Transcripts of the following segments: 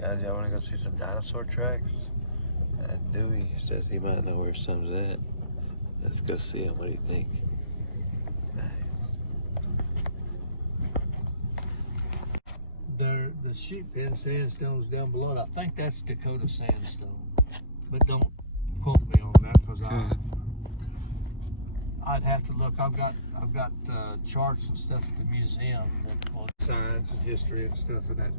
Guys, y'all want to go see some dinosaur tracks? Dewie says he might know where some's at. Let's go see him. What do you think? Nice. The sheep pen sandstone's down below it. I think that's Dakota sandstone, but don't quote me on that because I'd have to look. I've got charts and stuff at the museum that on science and history and stuff of that.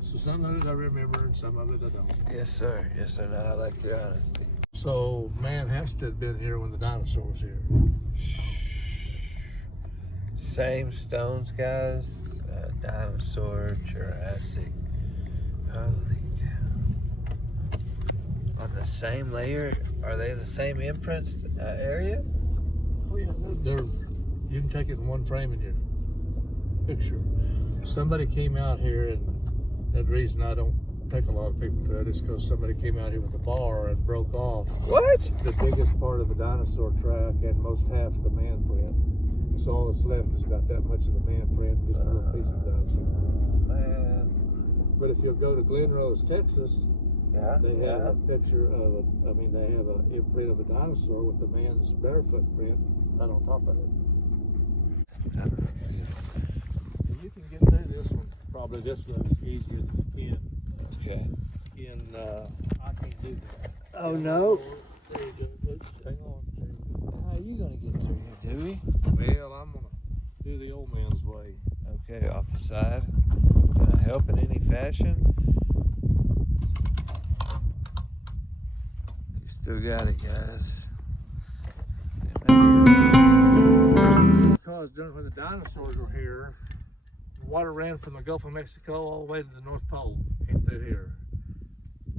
So some of it I remember and some of it I don't. Yes, sir. Yes, sir. No, I like your honesty. So man has to have been here when the dinosaur was here. Same stones, guys. Dinosaur, Jurassic. Holy cow. On the same layer? Are they the same imprints area? Oh yeah, you can take it in one frame in your picture. Somebody came out here, and the reason I don't take a lot of people to it is because somebody came out here with a bar and broke off. What? The biggest part of the dinosaur track and most half of the man print. So all that's left is about that much of the man print and just a little piece of dinosaur. Man. But if you'll go to Glen Rose, Texas, Yeah. they have a picture of they have an imprint of a dinosaur with the man's barefoot print right on top of it. You can get through this one. Probably this one's easier than you can. Okay. I can't do that. Oh no. There you go. Oops, hang on. How are you gonna get through here, Dewie? Well, I'm gonna do the old man's way. Okay, off the side. Can I help in any fashion? You still got it, guys. Because during when the dinosaurs were here, water ran from the Gulf of Mexico all the way to the North Pole, came through here.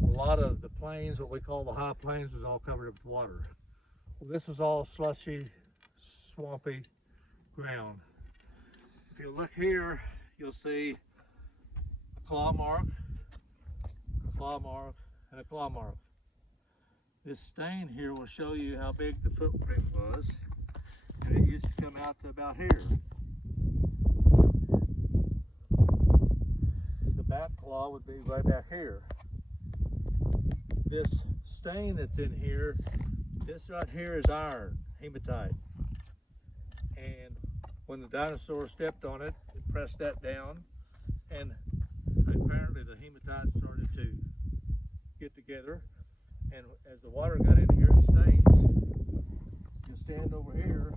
A lot of the plains, what we call the high plains, was all covered up with water. Well, this was all slushy, swampy ground. If you look here, you'll see a claw mark, and a claw mark. This stain here will show you how big the footprint was, and it used to come out to about here. The back claw would be right back here. This stain that's in here, this right here is iron, hematite. And when the dinosaur stepped on it, it pressed that down, and apparently the hematite started to get together. And as the water got in here, it stains. You stand over here.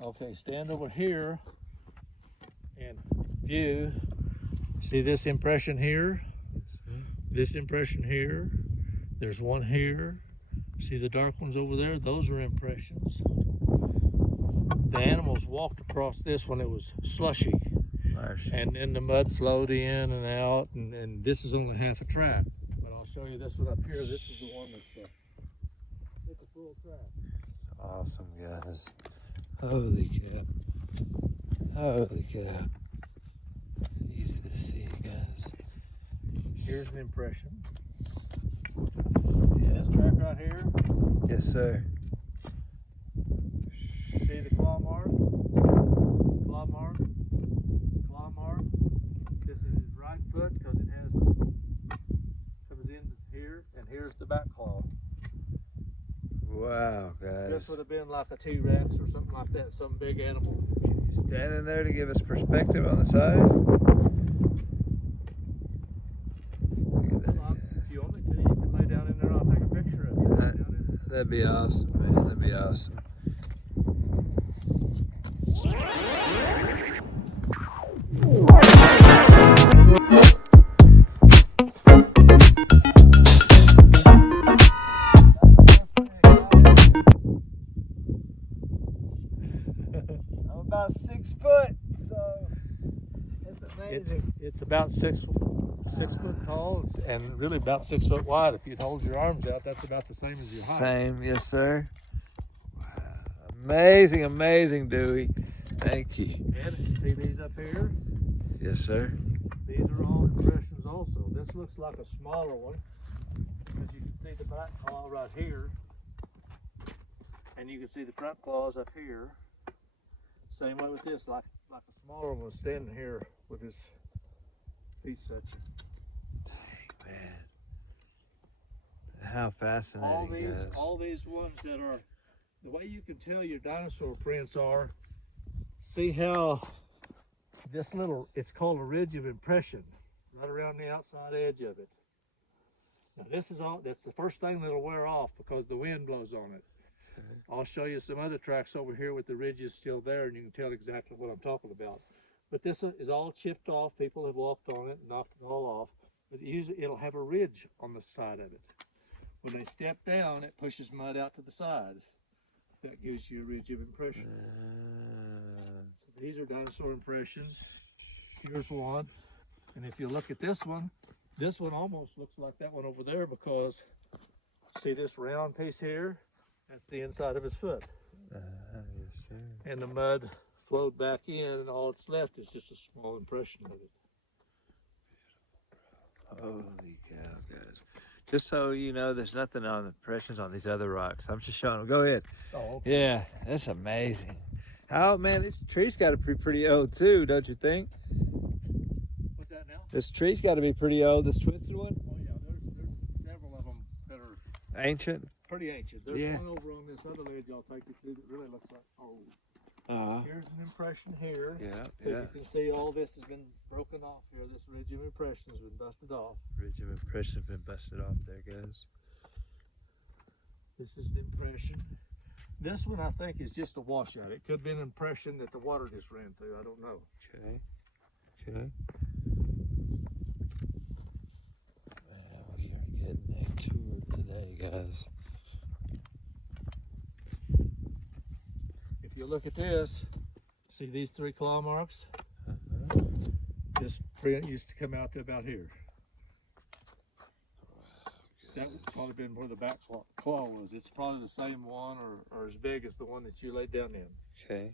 Okay, stand over here and view. See this impression here? This impression here. There's one here. See the dark ones over there? Those are impressions. The animals walked across this when it was slushy. And then the mud flowed in and out, and this is only half a track. But I'll show you this one up here. This is the one that's it's a full track. Awesome, guys. Holy cow. Holy cow. Easy to see, guys. Here's an impression. See this track right here? Yes, sir. See the claw mark? Claw mark? Claw mark? This is his right foot because it comes in here, and here's the back claw. Wow, guys. This would have been like a T-Rex or something like that, some big animal. Can you stand in there to give us perspective on the size? Look at that. If you want me to, you can lay down in there. I'll take a picture of you. That'd be awesome, man. That'd be awesome. I'm about 6 foot, so it's amazing. It's about six foot tall and really about 6 foot wide. If you'd hold your arms out, that's about the same as your height. Same, yes, sir. Wow. Amazing, amazing, Dewie. Thank you. And you see these up here? Yes, sir. These are all impressions also. This looks like a smaller one, because you can see the back claw right here. And you can see the front claws up here. Same way with this, like a smaller one was standing here with his feet section. Dang, man. How fascinating, all these ones that are, the way you can tell your dinosaur prints are, see how this little, it's called a ridge of impression, right around the outside edge of it. Now this is all, that's the first thing that'll wear off because the wind blows on it. I'll show you some other tracks over here with the ridges still there and you can tell exactly what I'm talking about. But this is all chipped off. People have walked on it and knocked it all off. But usually it'll have a ridge on the side of it. When they step down, it pushes mud out to the side. That gives you a ridge of impression. So these are dinosaur impressions. Here's one. And if you look at this one almost looks like that one over there because see this round piece here? That's the inside of his foot. Yes, sir. And the mud flowed back in and all that's left is just a small impression of it. Holy cow, guys. Just so you know, there's nothing on the impressions on these other rocks. I'm just showing them. Go ahead. Oh, okay. Yeah, that's amazing. How, man, this tree's got to be pretty old too, don't you think? What's that now? This tree's got to be pretty old, this twisted one? Oh yeah, there's several of them that are Ancient? pretty ancient. There's Yeah. one over on this other ledge I'll take you to that really looks like old. Uh-huh. Here's an impression here. Yeah, So yeah. you can see all this has been broken off here. This ridge of impression has been busted off. Ridge of impression been busted off there, guys. This is an impression. This one I think is just a washout. It could be an impression that the water just ran through. I don't know. Okay. Okay. We are getting a tour today, guys. If you look at this, see these 3 claw marks? Uh-huh. This print used to come out to about here. That would probably been where the back claw was. It's probably the same one or as big as the one that you laid down in. Okay.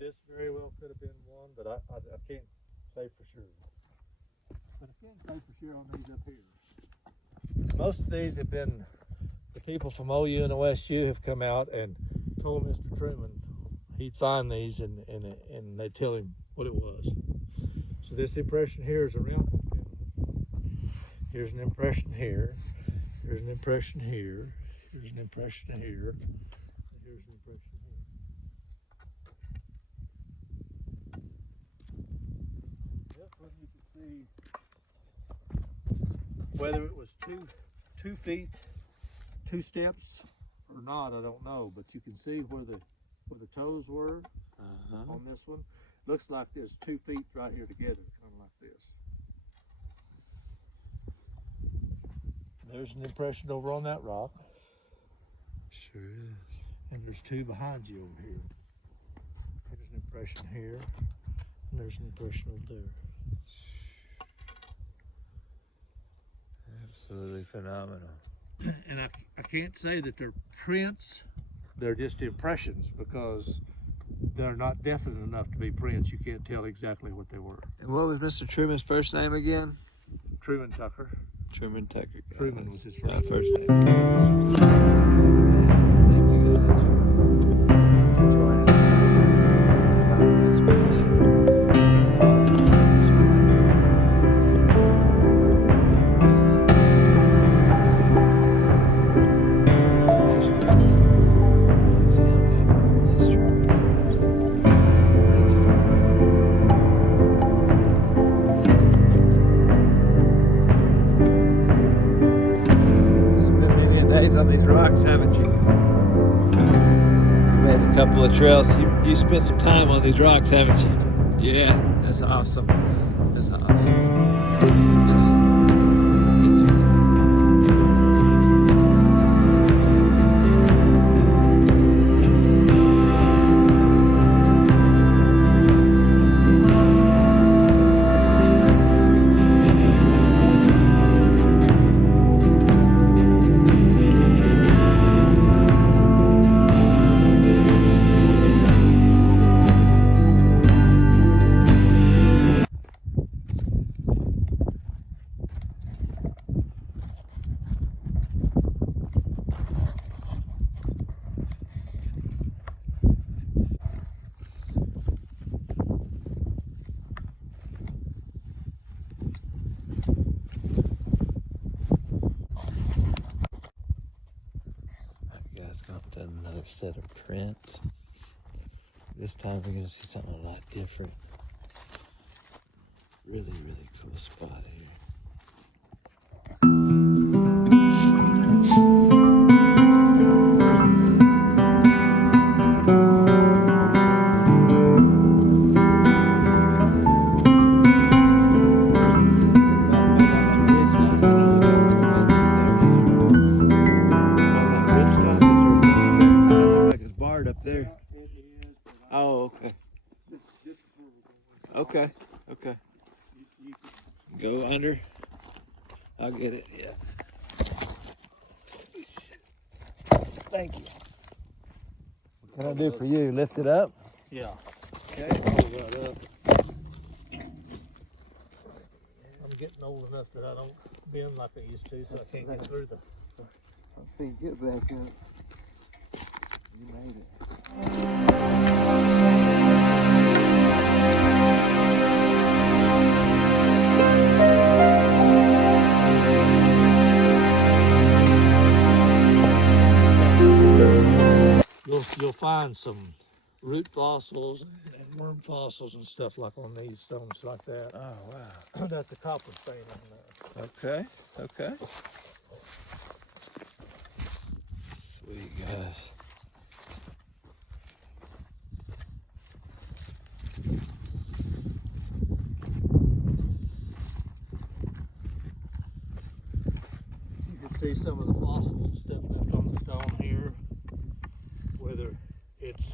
This very well could have been one, but I can't say for sure. But I can say for sure on these up here. Most of these have been, the people from OU and OSU have come out and told Mr. Truman he'd find these and they'd tell him what it was. So this impression here is a round one. Here's an impression here. Here's an impression here. Here's an impression here. And here's an impression here. This one you can see whether it was two feet, 2 steps or not, I don't know, but you can see where the toes were on this one. Looks like there's 2 feet right here together, kind of like this. There's an impression over on that rock. Sure is. And there's 2 behind you over here. There's an impression here, and there's an impression over there. Absolutely phenomenal. And I can't say that they're prints, they're just impressions because they're not definite enough to be prints. You can't tell exactly what they were. And what was Mr. Truman's first name again? Truman Tucker. Truman Tucker. Truman was his first name. First name. Thank you guys for joining us. On these rocks, haven't you? You made a couple of trails. You spent some time on these rocks, haven't you? Yeah, that's awesome. That's awesome. guys got another set of prints. This time we're gonna see something a lot different. Really, really cool spot here. Up there. Oh, okay. Okay, okay. Go under. I'll get it, yeah. Thank you. What can I do for you? Lift it up? Yeah. Okay. Hold that up. I'm getting old enough that I don't bend like I used to, so I can't get through the... I think get back up. You made it. You'll find some root fossils and worm fossils and stuff like on these stones like that. Oh, wow. That's a copper stain on there. Okay, okay. Sweet, guys. You can see some of the fossils and stuff left on the stone here, whether it's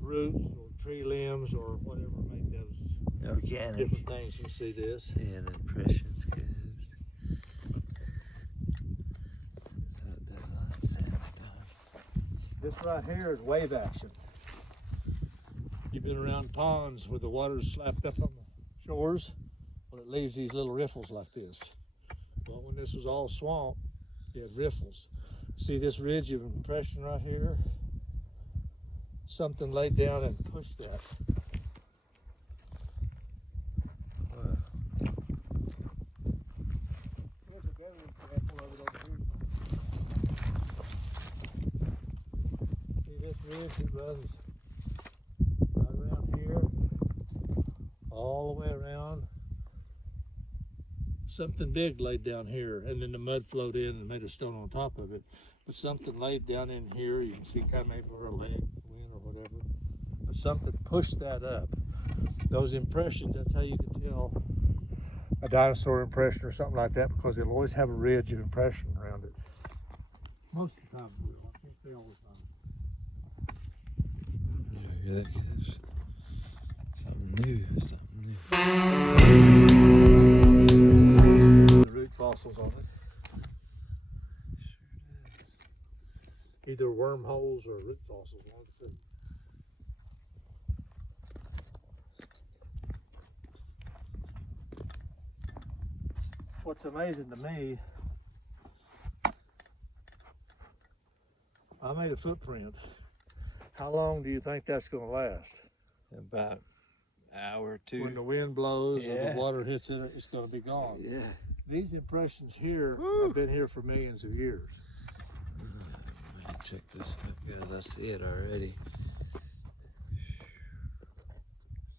roots or tree limbs or whatever made those Organic. different things. You see this. And impressions, guys. So it does all that sandstone. This right here is wave action. You've been around ponds where the water's slapped up on the shores, well, it leaves these little riffles like this. Well, when this was all swamp, you had riffles. See this ridge of impression right here? Something laid down and pushed that. Wow. Here's a better example of it over here. See this ridge? It runs right around here, all the way around. Something big laid down here, and then the mud flowed in and made a stone on top of it. But something laid down in here, you can see kind of maybe where a leg went or whatever. But something pushed that up. Those impressions, that's how you can tell a dinosaur impression or something like that, because it'll always have a ridge of impression around it. Most of the time it will. I can't say all the time. You hear that, guys? Something new, something new. The root fossils on it. Either wormholes or root fossils, one of the two. What's amazing to me, I made a footprint. How long do you think that's going to last? About an hour or two. When the wind blows or Yeah. the water hits it, it's going to be gone. Yeah. These impressions here Woo. have been here for millions of years. Let me check this out, guys. I see it already.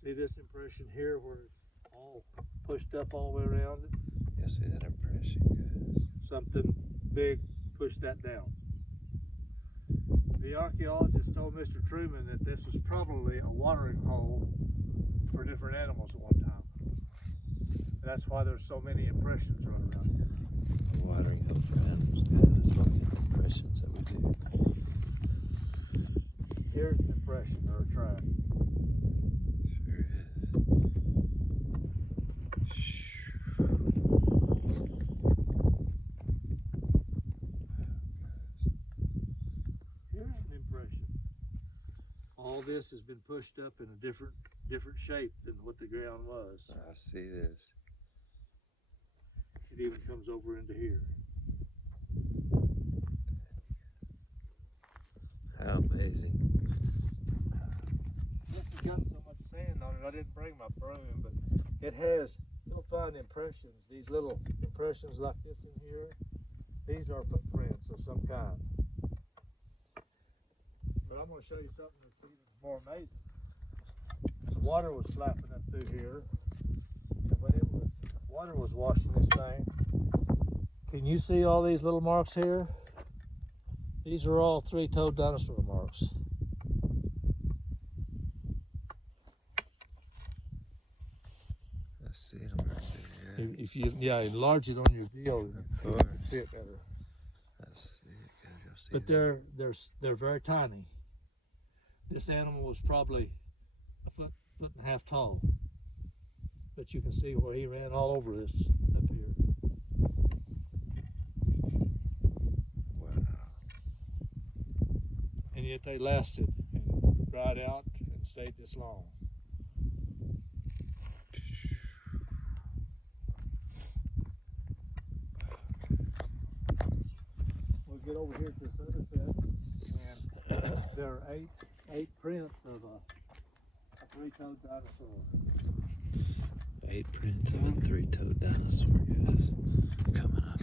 See this impression here where it's all pushed up all the way around it? You see that impression, guys? Something big pushed that down. The archaeologist told Mr. Truman that this was probably a watering hole for different animals at one time. That's why there's so many impressions running around here. A watering hole for animals, guys. That's one of the impressions that we do. Here's an impression or a track. Sure is. Here's an impression. All this has been pushed up in a different shape than what the ground was. I see this. It even comes over into here. How amazing. This has got so much sand on it, I didn't bring my broom, but it has, you'll find impressions, these little impressions like this in here. These are footprints of some kind. want to show you something that's even more amazing. The water was slapping up through here, and when water was washing this thing, can you see all these little marks here? These are all three-toed dinosaur marks. I see them right there. Yeah. If you enlarge it on your deal, you can see it better. I see it. You'll see But they're very tiny. This animal was probably a foot and a half tall. But you can see where he ran all over this up here. Wow. And yet they lasted and dried out and stayed this long. We'll get over here to this other set, and there are eight prints of a three-toed dinosaur. 8 prints of a three-toed dinosaur, guys. Coming up.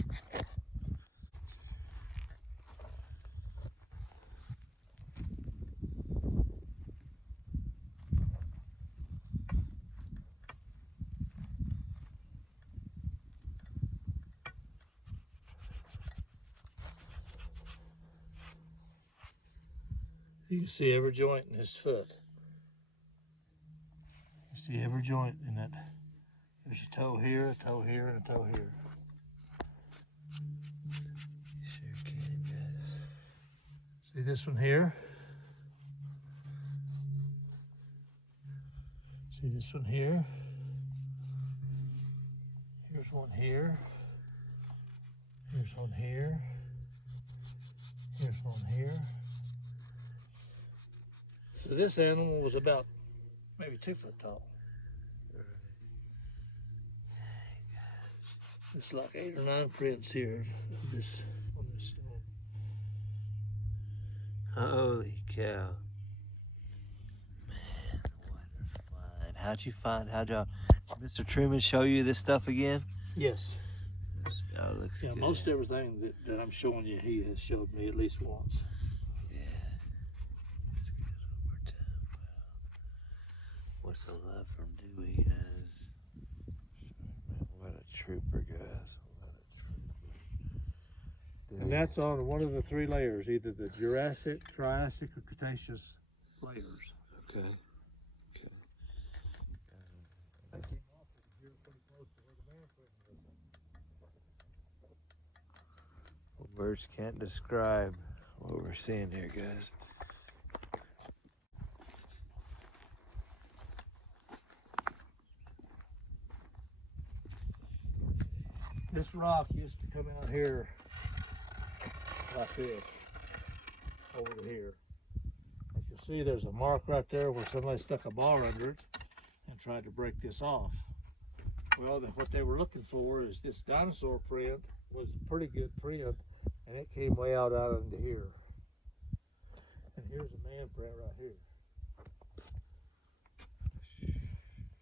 You can see every joint in his foot. You see every joint in that. There's a toe here, a toe here, and a toe here. You sure can, guys. See this one here? See this one here? Here's one here. Here's one here. Here's one here. So this animal was about maybe 2 foot tall. It's like 8 or 9 prints here of this on this stone. Holy cow. Man, what a find. How'd y'all, Mr. Truman show you this stuff again? Yes. Oh, it looks Yeah, good. most everything that I'm showing you, he has showed me at least once. Yeah. That's good. One more time. Wow. What's the love from Dewie, guys? Man, what a trooper, guys. What a trooper. And that's on one of the 3 layers, either the Jurassic, Triassic, or Cretaceous layers. Okay. Okay. Words can't describe what we're seeing here, guys. This rock used to come out here like this, over here. As you see, there's a mark right there where somebody stuck a bar under it and tried to break this off. Well, what they were looking for is this dinosaur print was a pretty good print, and it came way out into here. And here's a man print right here.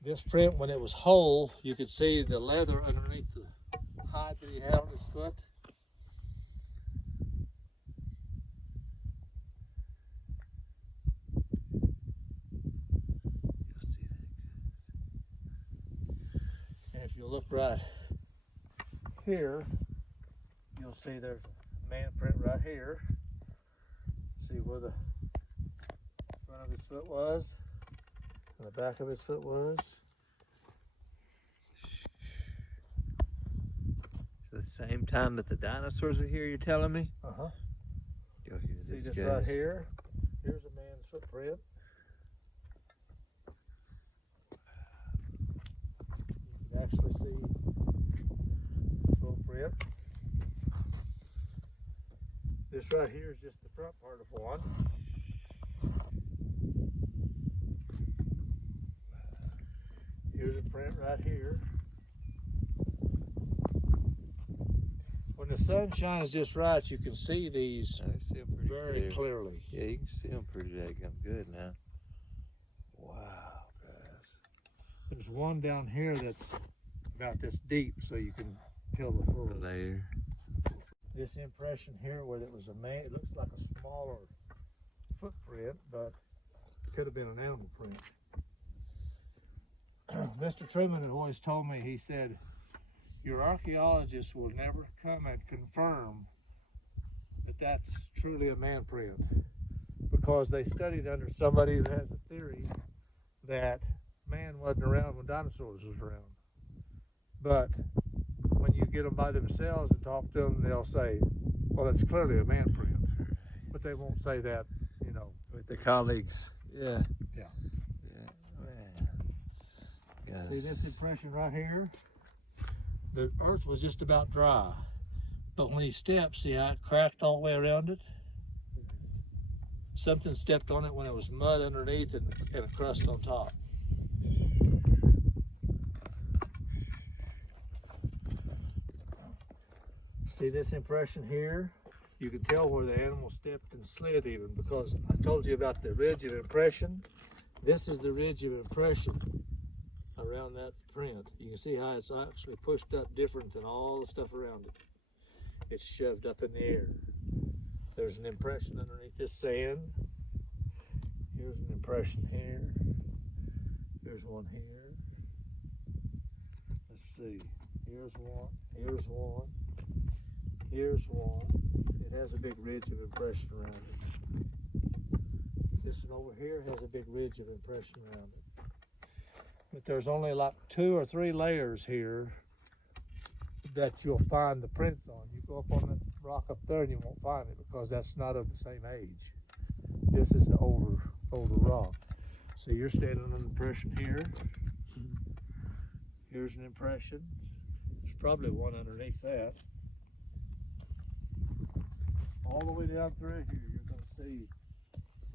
This print, when it was whole, you could see the leather underneath the hide that he had on his foot. And if you look right here, you'll see there's a man print right here. See where the front of his foot was and the back of his foot was. The same time that the dinosaurs are here, you're telling me? Uh-huh. Go hear See this, this guys. right here? Here's a man's footprint. You can actually see the footprint. This right here is just the front part of one. Here's a print right here. When the sun shines just right, you can see these I see 'em pretty very clear. clearly. Yeah, you can see them pretty daggum good now. Wow, guys. There's one down here that's about this deep, so you can tell the full. The layer. This impression here where it was a man, it looks like a smaller footprint, but it could have been an animal print. Mr. Truman had always told me, he said, your archaeologists will never come and confirm that that's truly a man print, because they studied under somebody who has a theory that man wasn't around when dinosaurs was around. But when you get them by themselves and talk to them, they'll say, well, it's clearly a man print. But they won't say that, you know. With the colleagues. Yeah. Yeah. Yeah. See this impression right here? The earth was just about dry. But when he stepped, see how it cracked all the way around it? Something stepped on it when it was mud underneath and a crust on top. See this impression here? You can tell where the animal stepped and slid even, because I told you about the ridge of impression. This is the ridge of impression around that print. You can see how it's actually pushed up different than all the stuff around it. It's shoved up in the air. There's an impression underneath this sand. Here's an impression here. There's one here. Let's see. Here's one. Here's one. Here's one. It has a big ridge of impression around it. This one over here has a big ridge of impression around it. But there's only like 2 or 3 layers here that you'll find the prints on. You go up on that rock up there and you won't find it, because that's not of the same age. This is the older rock. So you're standing on an impression here. Here's an impression. There's probably one underneath that. All the way down through here, you're going to see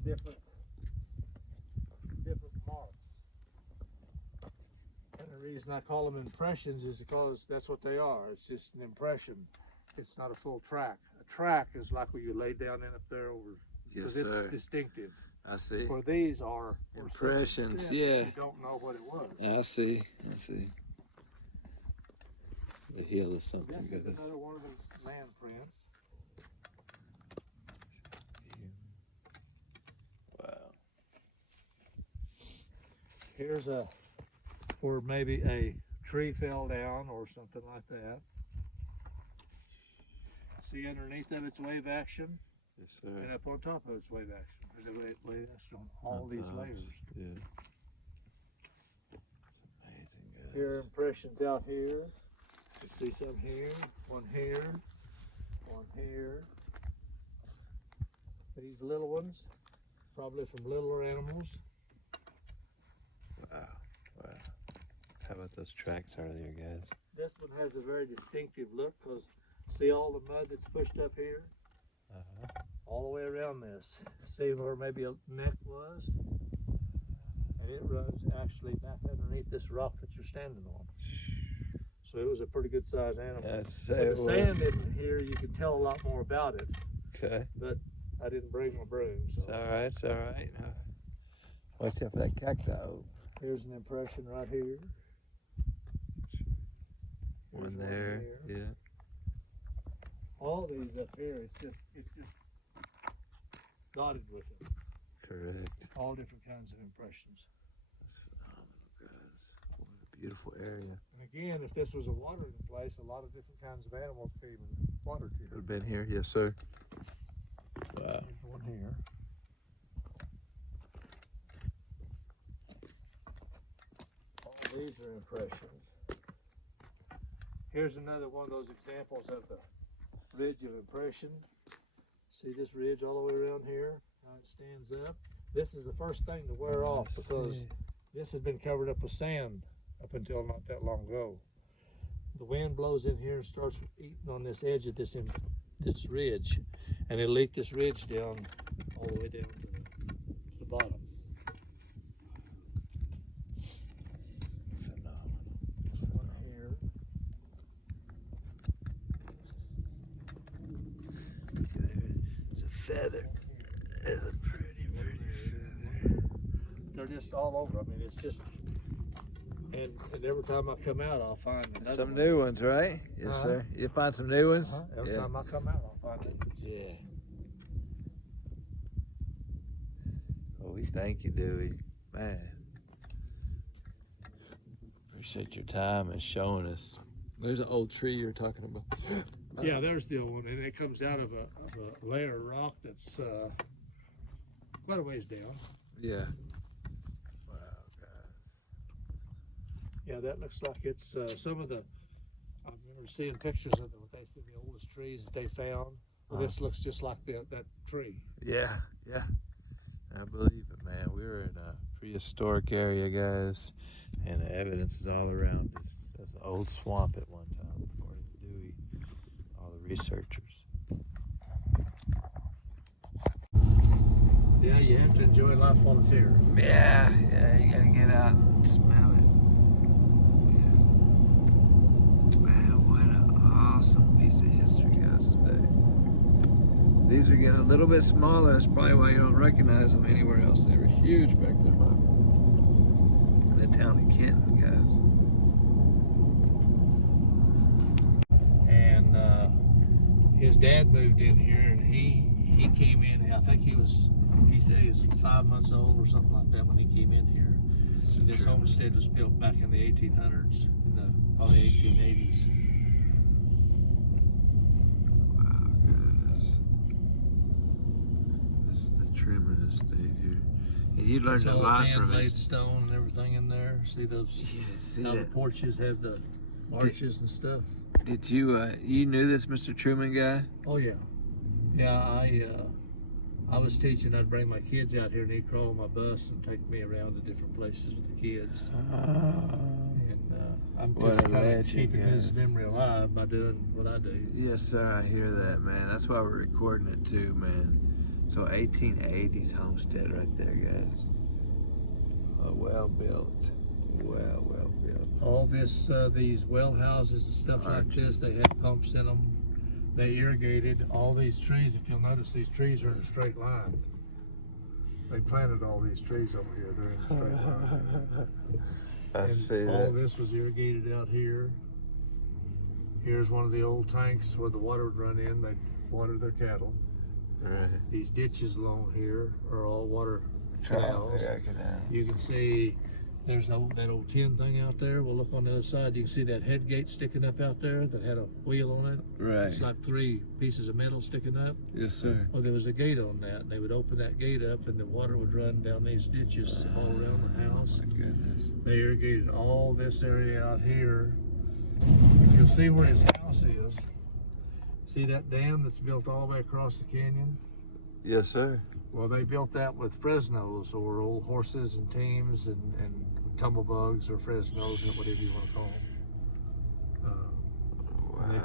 different marks. And the reason I call them impressions is because that's what they are. It's just an impression. It's not a full track. A track is like where you lay down in up there over. Yes, it's sir. Distinctive. I see. For these are impressions. Yeah. You don't know what it was. I see. I see. The heel is something This is good. another one of the man prints. Wow. Here's where maybe a tree fell down or something like that. See underneath of its wave action? Yes, sir. And up on top of its wave action. There's a wave action on all these layers. Yeah. It's amazing, guys. Here are impressions out here. You see some here, one here, one here. These little ones, probably from littler animals. Wow. Wow. How about those tracks earlier, guys? This one has a very distinctive look, because see all the mud that's pushed up here? All the way around this. See where maybe a neck was? And it runs actually back underneath this rock that you're standing on. So it was a pretty good sized animal. Yes, the sand in here, you can tell a lot more about it. Okay. But I didn't bring my broom. So. It's all right. It's all right. Watch out for that cacti. Here's an impression right here. One there. Yeah. All these up here, it's just dotted with them. Correct. All different kinds of impressions. That's phenomenal, guys. What a beautiful area. And again, if this was a watering place, a lot of different kinds of animals came and watered here. Could have been here. Yes, sir. Wow. Here's one here. All these are impressions. Here's another one of those examples of the ridge of impression. See this ridge all the way around here? How it stands up. This is the first thing to wear off, because this has been covered up with sand up until not that long ago. The wind blows in here and starts eating on this edge of this ridge, and it'll eat this ridge down all the way down to the bottom. Phenomenal. There's one here. It's a feather. It's a pretty feather. They're just all over. I mean, it's just, and every time I come out, I'll find another Some one. new ones, right? Yes, sir. You find some new ones? Every time I come out, I'll find it. Yeah. Well, we thank you, Dewey. Man. Appreciate your time and showing us. There's an old tree you're talking about. Yeah, there's the old one, and it comes out of a layer of rock that's quite a ways down. Yeah. Wow, guys. Yeah, that looks like it's some of the. I remember seeing pictures of what they said the oldest trees that they found. Well, this looks just like that tree. Yeah, yeah. I believe it, man. We were in a prehistoric area, guys, and the evidence is all around us. That's an old swamp at one time, according to Dewey, all the researchers. Yeah, you have to enjoy life while it's here. Yeah, you gotta get out and smell it. Yeah. Man, what an awesome piece of history, guys, today. These are getting a little bit smaller. That's probably why you don't recognize them anywhere else. They were huge back there, bud. The town of Kenton, guys. And his dad moved in here, and he came in. I think he said he was 5 months old or something like that when he came in here. And this homestead was built back in the 1800s, in the probably 1880s. Trimming estate here, and you learned a lot from man-made stone and everything in there. See those? Yeah, see how that? The porches have the arches and stuff. Did you you knew this Mr. Truman guy? Oh yeah, yeah. I was teaching. I'd bring my kids out here, and he'd crawl on my bus and take me around to different places with the kids. And I'm just kind of keeping his memory alive by doing what I do. Yes, sir. I hear that, man. That's why we're recording it too, man. So 1880s homestead right there, guys. Well built. Well built. All this, these well houses and stuff like this, they had pumps in them. They irrigated all these trees. If you'll notice, these trees are in a straight line. They planted all these trees over here. They're in a straight line. I see that. All this was irrigated out here. Here's one of the old tanks where the water would run in. They'd water their cattle. Right. These ditches along here are all water canals. Yeah, canal. You can see there's that old tin thing out there. We'll look on the other side. You can see that head gate sticking up out there that had a wheel on it. Right. It's like 3 pieces of metal sticking up. Yes, sir. Well, there was a gate on that. They would open that gate up, and the water would run down these ditches all around the house. My goodness. They irrigated all this area out here. You'll see where his house is. See that dam that's built all the way across the canyon? Yes, sir. Well, they built that with Fresnos, or old horses and teams and tumblebugs, or Fresnos, or whatever you want to call them. Wow. They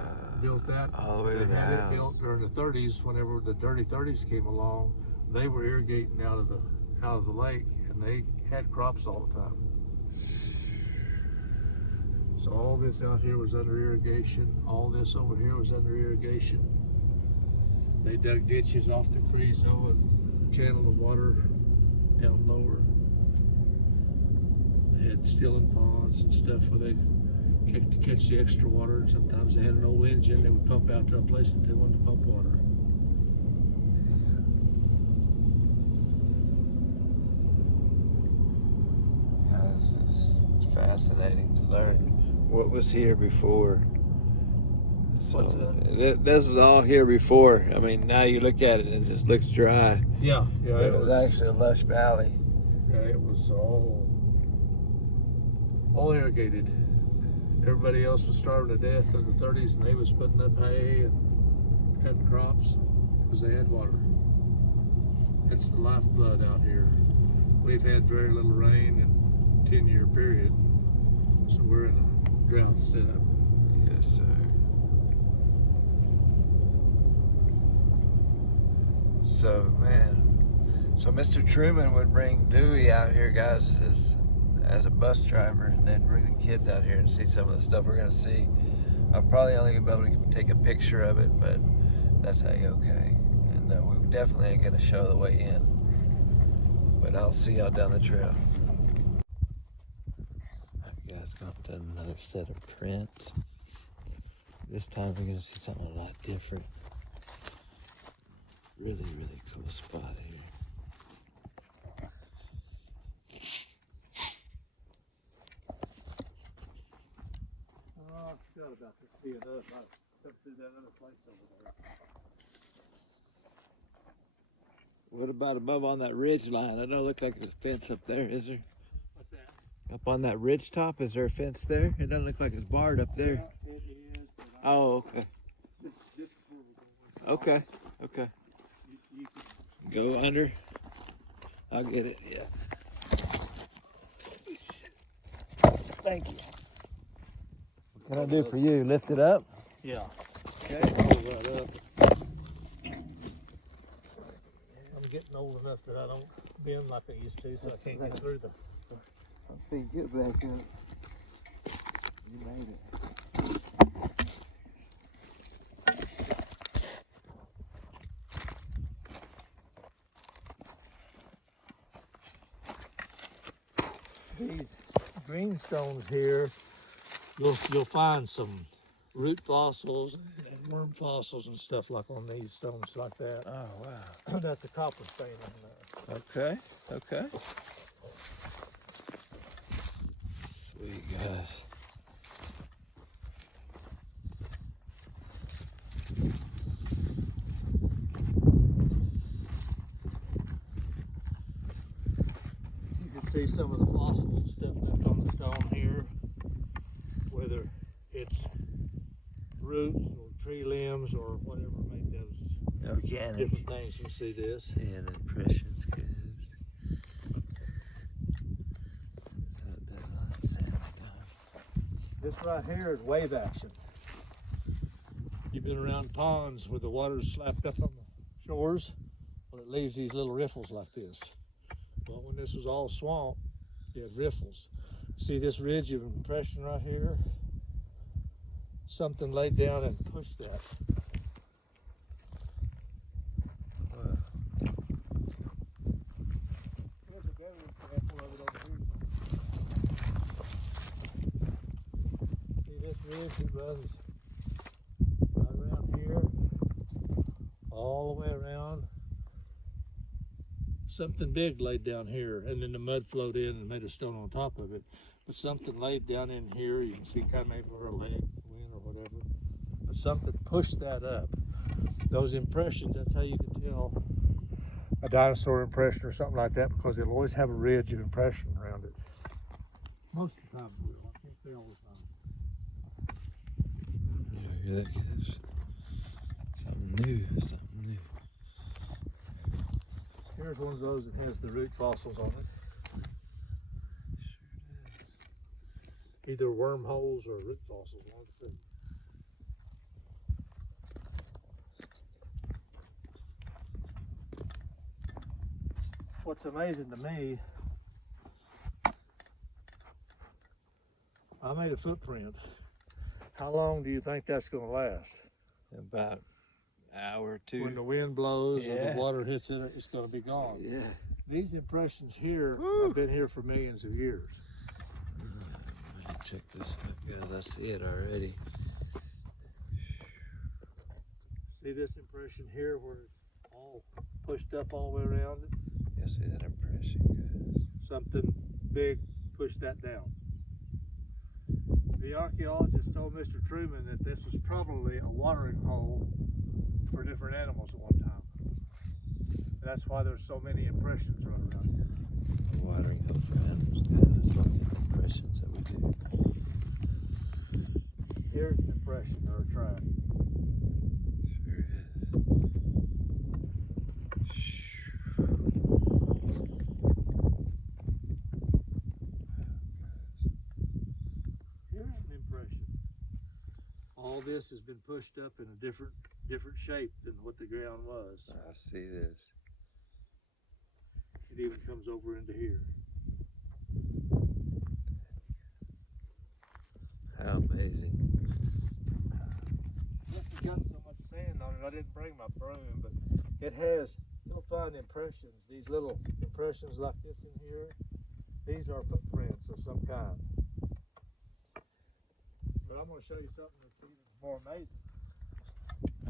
built that. All the way to the had house. it built during the 30s. Whenever the dirty 30s came along, they were irrigating out of the lake, and they had crops all the time. So all this out here was under irrigation. All this over here was under irrigation. They dug ditches off the Crezo and channeled the water down lower. They had stilling ponds and stuff where they catch the extra water, and sometimes they had an old engine they would pump out to a place that they wanted to pump water. Guys, it's fascinating to learn what was here before. So, What's that? This is all here before. I mean, now you look at it and it just looks dry. Yeah, It was actually a lush valley. Yeah, it was all irrigated. Everybody else was starving to death in the 30s, and they was putting up hay and cutting crops because they had water. It's the lifeblood out here. We've had very little rain in a 10-year period, so we're in a drought setup. Yes, sir. So, man, so Mr. Truman would bring Dewey out here, guys, as a bus driver, and then bring the kids out here and see some of the stuff we're going to see. I'm probably only going to be able to take a picture of it, but that's A-okay. And we definitely ain't going to show the way in. But I'll see y'all down the trail. I've guys gone to another set of prints. This time we're going to see something a lot different. Really, really cool spot here. See another, come through that other place over there. What about above on that ridge line? I don't look like there's a fence up there, is there? What's that? Up on that ridge top, is there a fence there? It doesn't look like it's barred up there. Yeah, it is. But Oh, okay. this is where we're going. Okay, okay. You can, Go under. I'll get it, yeah. Thank you. What can I do for you? Lift it up? yeah. Okay. Roll that up. I'm getting old enough that I don't bend like I used to, so I can't get through the. I think get back up. You made it. These greenstones here, you'll find some root fossils and worm fossils and stuff like on these stones like that. Oh, wow. That's a copper stain on there. Okay, okay. Sweet, guys. You can see some of the fossils and stuff left on the stone here, whether it's roots or tree limbs or whatever made those Organic. different things. You see this? And impressions, guys. So it does all that sandstone. This right here is wave action. You've been around ponds where the water's slapped up on the shores, well, it leaves these little riffles like this. Well, when this was all swamp, you had riffles. See this ridge of impression right here? Something laid down and pushed that. Wow. There's a better example of it over here. See this ridge that runs right around here, all the way around. Something big laid down here, and then the mud flowed in and made a stone on top of it. But something laid down in here, you can see kind of maybe where a leg went or whatever. But something pushed that up. Those impressions, that's how you can tell a dinosaur impression or something like that, because it'll always have a ridge of impression around it. Most of the time it will. I can't say all the time. You hear that, guys? Something new, something new. Here's one of those that has the root fossils on it. Either wormholes or root fossils, one of the two. What's amazing to me, I made a footprint. How long do you think that's going to last? About an hour or two. When the wind blows or Yeah. the water hits it, it's going to be gone. Yeah. These impressions here Woo. have been here for millions of years. Check this out, guys. I see it already. See this impression here where it's all pushed up all the way around it? You see that impression, guys? Something big pushed that down. The archaeologist told Mr. Truman that this was probably a watering hole for different animals at one time. That's why there's so many impressions right around here. The watering hole for animals, guys. That's one of the impressions that we do. Here's an impression or a track. Sure is. Here's an impression. All this has been pushed up in a different shape than what the ground was. I see this. It even comes over into here. How amazing. This has got so much sand on it, I didn't bring my broom, but it has, you'll find impressions, these little impressions like this in here. These are footprints of some kind. But I'm going to show you something that's even more amazing.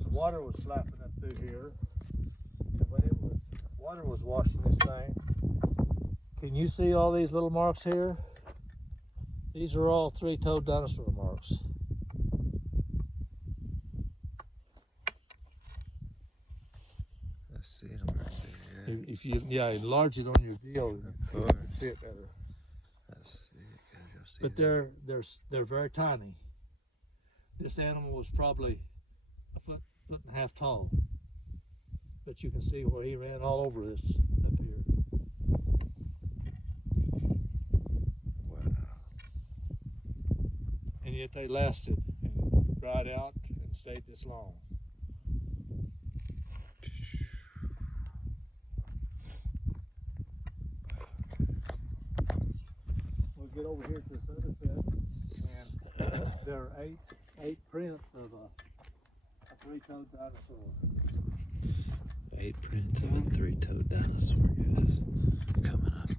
The water was slapping up through here, and when water was washing this thing, can you see all these little marks here? These are all three-toed dinosaur marks. If you enlarge it on your deal, you can see it better. Let's see. Gotta go see But they're very tiny. This animal was probably a foot and a half tall. But you can see where he ran all over this up here. Wow. And yet they lasted and dried out and stayed this long. We'll get over here to this other set, and there are eight prints of a three-toed dinosaur. 8 prints of a 3-toed dinosaur, guys. Coming up.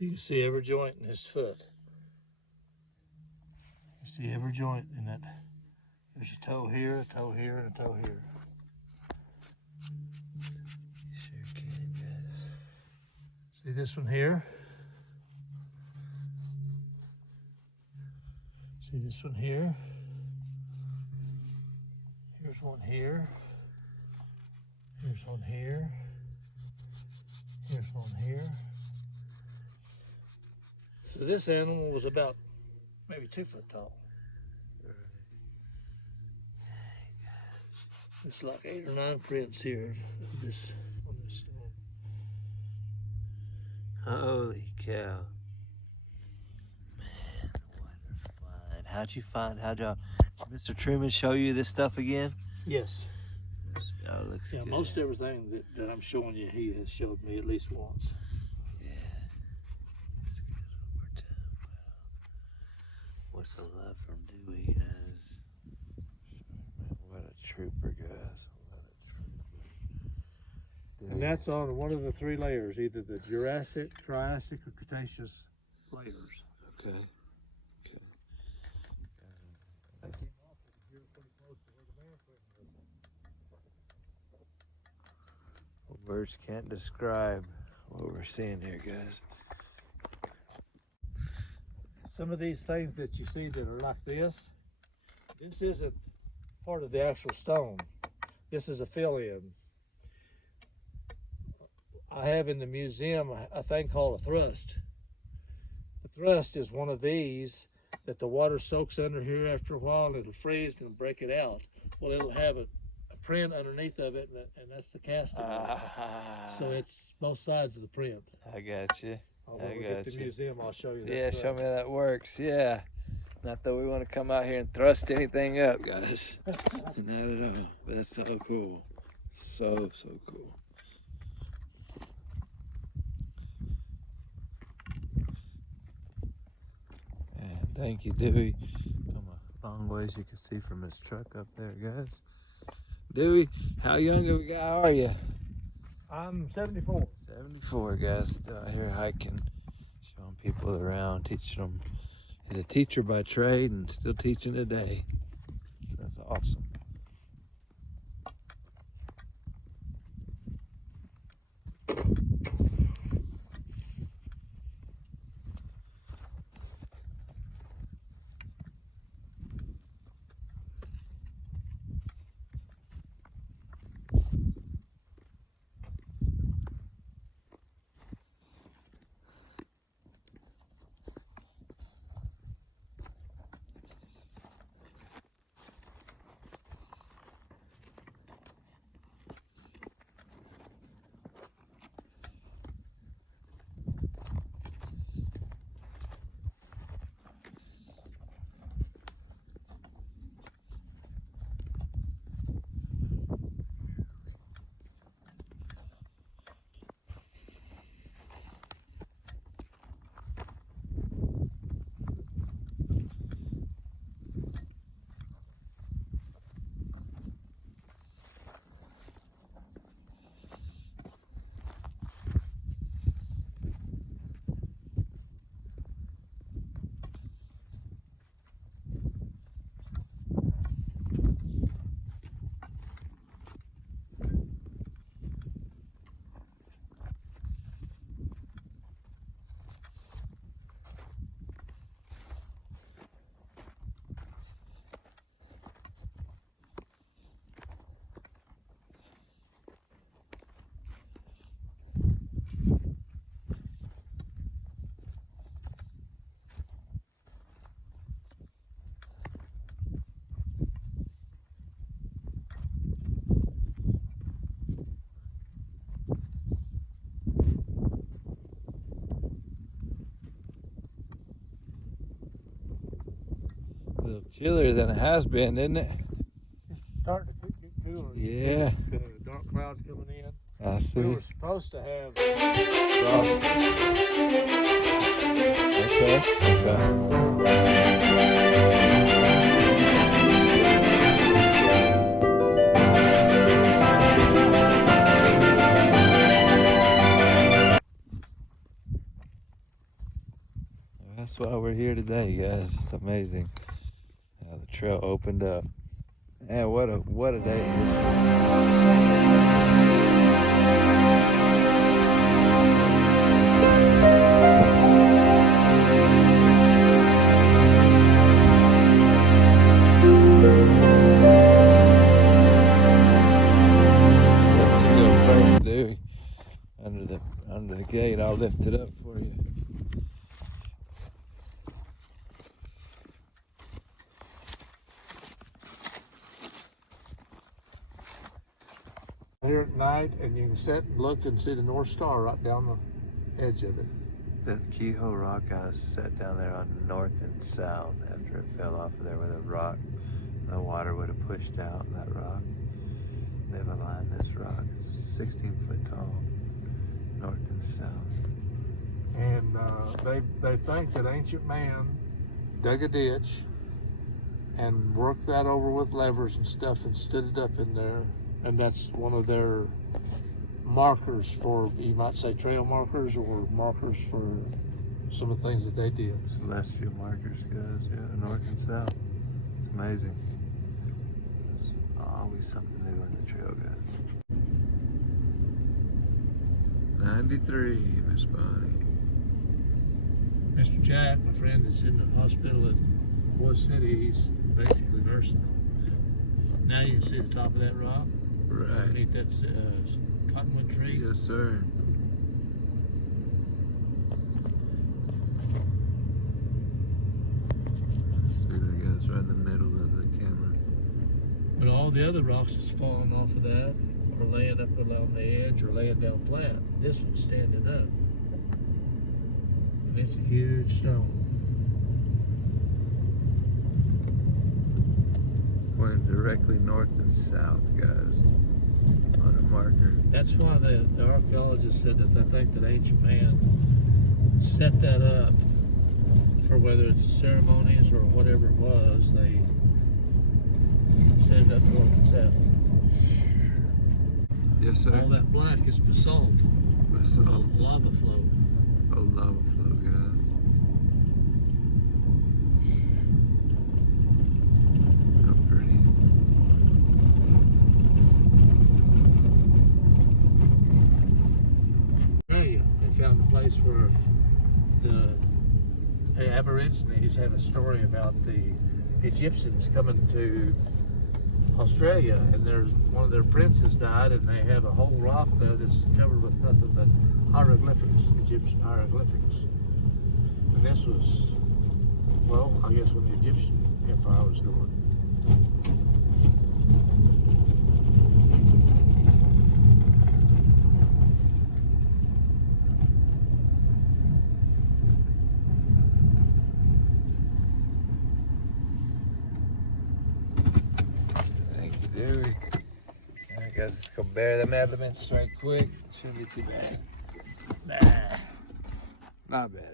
You can see every joint in his foot. You see every joint in that. There's a toe here, a toe here, and a toe here. You sure can, guys. See this one here? See this one here? Here's one here. Here's one here. Here's one here. So this animal was about maybe 2 foot tall. It's like 8 or 9 prints here of this on this stone. Holy cow. Man, what a find. How'd Mr. Truman show you this stuff again? Yes. Oh, it looks good. Most everything that I'm showing you, he has showed me at least once. Yeah. That's good. One more time. Wow. What's the love from Dewie, guys? Man, what a trooper, guys. What a trooper. And that's on one of the 3 layers, either the Jurassic, Triassic, or Cretaceous layers. Okay. Words can't describe what we're seeing here, guys. Some of these things that you see that are like this isn't part of the actual stone. This is a fill-in. I have in the museum a thing called a thrust. The thrust is one of these that the water soaks under here after a while, and it'll freeze and break it out. Well, it'll have a print underneath of it, and that's the casting. So it's both sides of the print. I got you. When we get to the museum, I'll show you that. Yeah, thrust. show me how that works. Yeah. Not that we want to come out here and thrust anything up, guys. Not at all. But that's so cool. So cool. Thank you, Dewie. Come a long ways you can see from his truck up there, guys. Dewie, how young of a guy are you? I'm 74. 74, guys. Still out here hiking, showing people around, teaching them. He's a teacher by trade and still teaching today. That's awesome. A little chillier than it has been, isn't it? It's starting to get cooler. Yeah. You see the dark clouds coming in. I see. We were supposed to have Frost. Okay. That's why we're here today, guys. It's amazing. The trail opened up. And what a day this Dewie. Under the gate, I'll lift it up for you. here at night, and you can sit and look and see the North Star right down the edge of it. The keyhole rock I sat down there on north and south after it fell off of there with a rock. The water would have pushed out that rock. They've aligned this rock. It's 16 foot tall, north and south. And they think that ancient man dug a ditch and worked that over with levers and stuff and stood it up in there. And that's one of their markers for, you might say, trail markers or markers for some of the things that they did. Celestial markers, guys. Yeah, north and south. It's amazing. There's always something new on the trail, guys. 93, Miss Bonnie. Mr. Jack, my friend, is in the hospital in Boise City. He's basically nursing. Now you can see the top of that rock. Right. Underneath that cottonwood tree. Yes, sir. See that, guys, right in the middle of the camera. But all the other rocks that's falling off of that are laying up along the edge or laying down flat. This one's standing up. And it's a huge stone. Pointing directly north and south, guys, on a marker. That's why the archaeologists said that they think that ancient man set that up or whether it's ceremonies or whatever it was, they set it up to work itself. Yes, sir. All that black is basalt. Basalt. Lava flow. Oh, lava flow, guys. How pretty. Australia, they found a place where the Aborigines have a story about the Egyptians coming to Australia, and there's one of their princes died, and they have a whole rock there that's covered with nothing but hieroglyphics, Egyptian hieroglyphics. And this was, well, I guess when the Egyptian Empire was going. Thank you, Dewie. Alright, guys, let's go bury them elements right quick. Shouldn't be too bad. Nah. Not bad.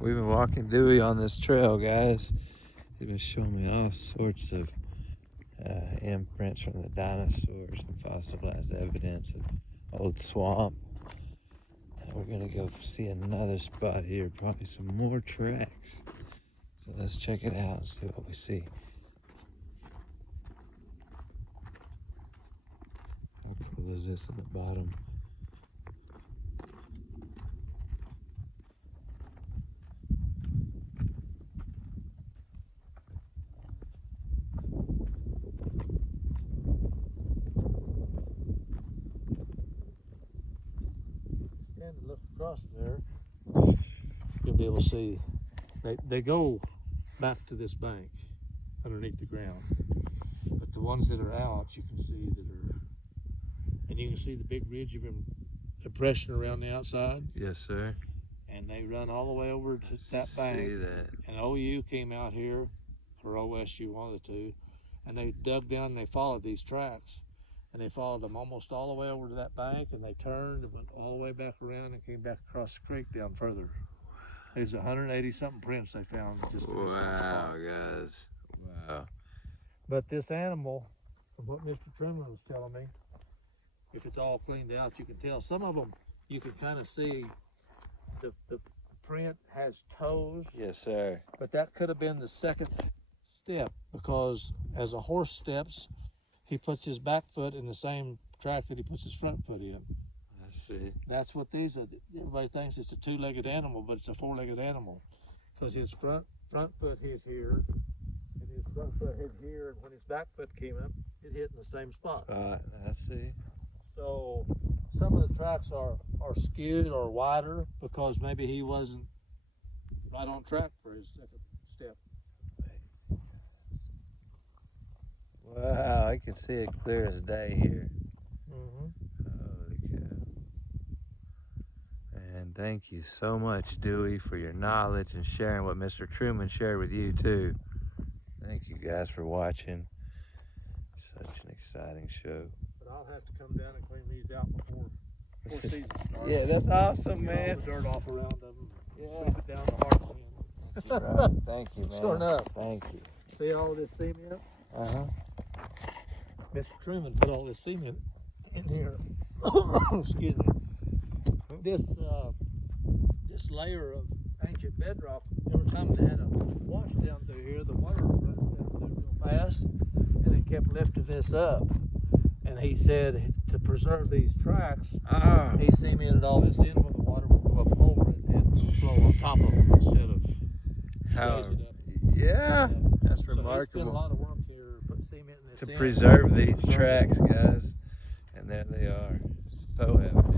We've been walking Dewie on this trail, guys. He's been showing me all sorts of imprints from the dinosaurs and fossilized evidence of old swamp. And we're gonna go see another spot here, probably some more tracks. So let's check it out and see what we see. How cool is this at the bottom? Stand and look across there, you'll be able to see they go back to this bank underneath the ground, but the ones that are out you can see that are, and you can see the big ridge of impression around the outside. Yes, sir. And they run all the way over to that bank. See that. And OU came out here, or OSU, one of the two, and they dug down and they followed these tracks. And they followed them almost all the way over to that bank, and they turned and went all the way back around and came back across the creek down further. There's 180 something prints they found just in this one spot. Wow, guys. Wow. But this animal, from what Mr. Truman was telling me, if it's all cleaned out, you can tell. Some of them, you can kind of see the print has toes. Yes, sir. But that could have been the second step, because as a horse steps, he puts his back foot in the same track that he puts his front foot in. I see. That's what these are. Everybody thinks it's a two-legged animal, but it's a four-legged animal, because his front foot hit here, and his front foot hit here, and when his back foot came up, it hit in the same spot. I see. So some of the tracks are skewed or wider because maybe he wasn't right on track for his second step. Wow, I can see it clear as day here. Mm-hmm. Holy cow. And thank you so much, Dewie, for your knowledge and sharing what Mr. Truman shared with you too. Thank you guys for watching. Such an exciting show. But I'll have to come down and clean these out before season starts. Yeah, that's awesome, Get man. all the dirt off around them. Yeah. Sweep it down the hard end. Right. Thank you, man. Sure enough. Thank you. See all this cement? Uh-huh. Mr. Truman put all this cement in here. Excuse me. This layer of ancient bedrock, every time they had a wash down through here, the water runs down through real fast, and it kept lifting this up. And he said to preserve these tracks, he cemented all this in where the water would go up over it and flow on top of them instead of raising it up. Yeah, that's So he spent a remarkable. lot of work here, put cement in this To in. preserve these tracks, guys. And there they are. So evident.